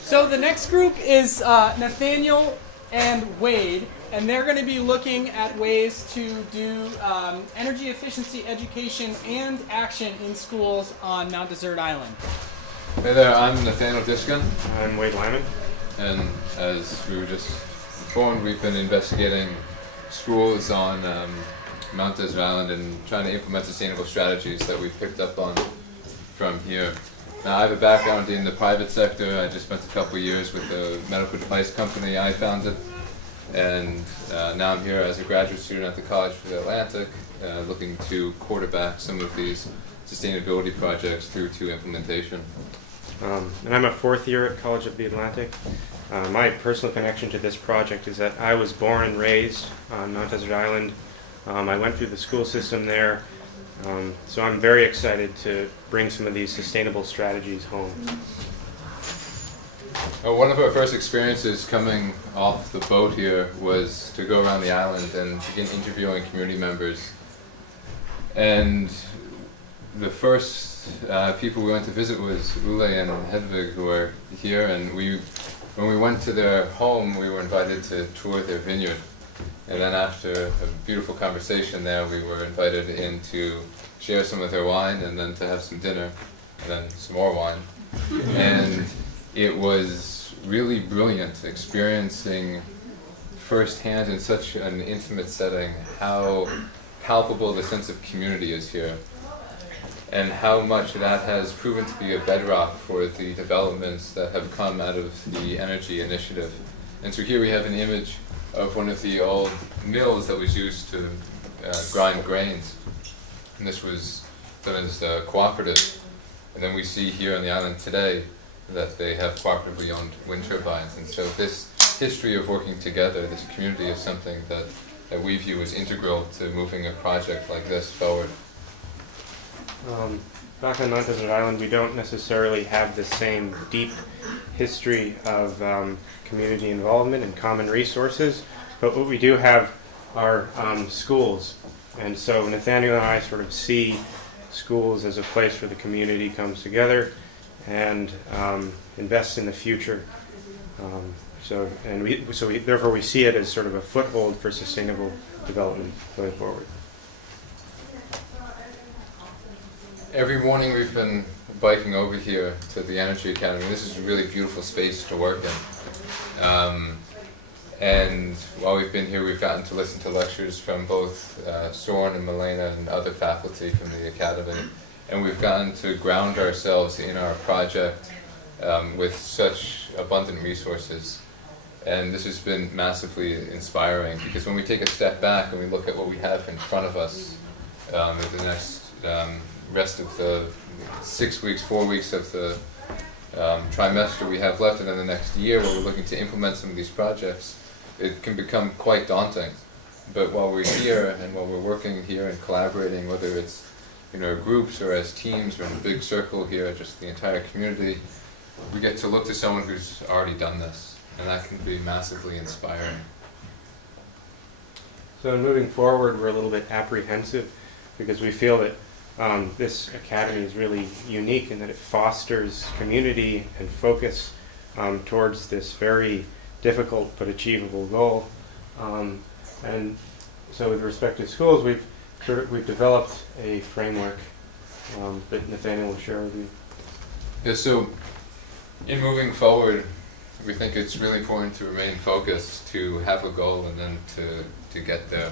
So the next group is Nathaniel and Wade, and they're going to be looking at ways to do energy efficiency education and action in schools on Mount Desert Island. Hey there, I'm Nathaniel Diskint. I'm Lyman. And as we were just informed, we've been investigating schools on Mount Desert Island and trying to implement sustainable strategies that we've picked up on from here. Now, I have a background in the private sector. I just spent a couple of years with a medical device company I founded, and now I'm here as a graduate student at the College for the Atlantic, looking to quarterback some of these sustainability projects through to implementation. And I'm a fourth year at College of the Atlantic. My personal connection to this project is that I was born and raised on Mount Desert Island. I went through the school system there, so I'm very excited to bring some of these sustainable strategies home. One of our first experiences coming off the boat here was to go around the island and begin interviewing community members. And the first people we went to visit was Ule and Hedvig, who are here, and when we went to their home, we were invited to tour their vineyard. And then after a beautiful conversation there, we were invited in to share some of their wine and then to have some dinner and then some more wine. And it was really brilliant experiencing firsthand in such an intimate setting how palpable the sense of community is here, and how much that has proven to be a bedrock for the developments that have come out of the energy initiative. And so here we have an image of one of the old mills that was used to grind grains. And this was done as a cooperative. And then we see here on the island today that they have cooperatively owned wind turbines. And so this history of working together, this community, is something that we view as integral to moving a project like this forward. Back on Mount Desert Island, we don't necessarily have the same deep history of community involvement and common resources, but what we do have are schools. And so Nathaniel and I sort of see schools as a place where the community comes together and invests in the future. Therefore we see it as sort of a foothold for sustainable development going forward. Every morning we've been biking over here to the Energy Academy. This is a really beautiful space to work in. And while we've been here, we've gotten to listen to lectures from both Soren and Milena and other faculty from the Academy. And we've gotten to ground ourselves in our project with such abundant resources. And this has been massively inspiring, because when we take a step back and we look at what we have in front of us in the next rest of the 6 weeks, 4 weeks of the trimester we have left, and then the next year where we're looking to implement some of these projects, it can become quite daunting. But while we're here and while we're working here and collaborating, whether it's in our groups or as teams or in a big circle here, just the entire community, we get to look to someone who's already done this, and that can be massively inspiring. So moving forward, we're a little bit apprehensive because we feel that this academy is really unique in that it fosters community and focus towards this very difficult but achievable goal. And so with respect to schools, we've developed a framework that Nathaniel will share with you. Yeah, so in moving forward, we think it's really important to remain focused, to have a goal, and then to get there.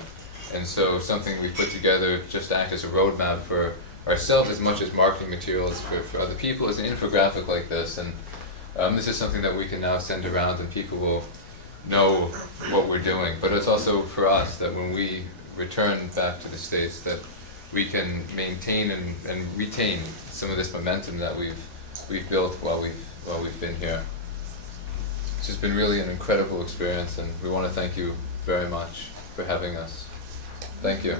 And so something we put together just to act as a roadmap for ourselves as much as marketing materials for other people is an infographic like this. And this is something that we can now send around and people will know what we're doing. But it's also for us that when we return back to the States, that we can maintain and retain some of this momentum that we've built while we've been here. It's just been really an incredible experience, and we want to thank you very much for having us. Thank you.